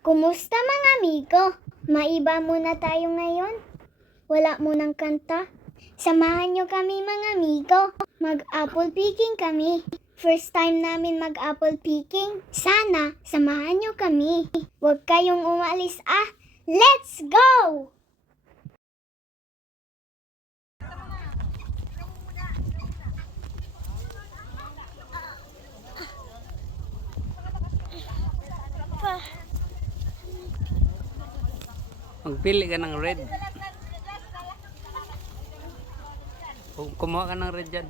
Kumusta mga amigo? Maiba muna tayo ngayon? Wala munang kanta? Samahan nyo kami mga amigo. Mag-apple picking kami. First time namin mag-apple picking. Sana samahan nyo kami. Huwag kayong umalis ah. Let's go! Magpili ka ng red. Kumuha ka ng red dyan.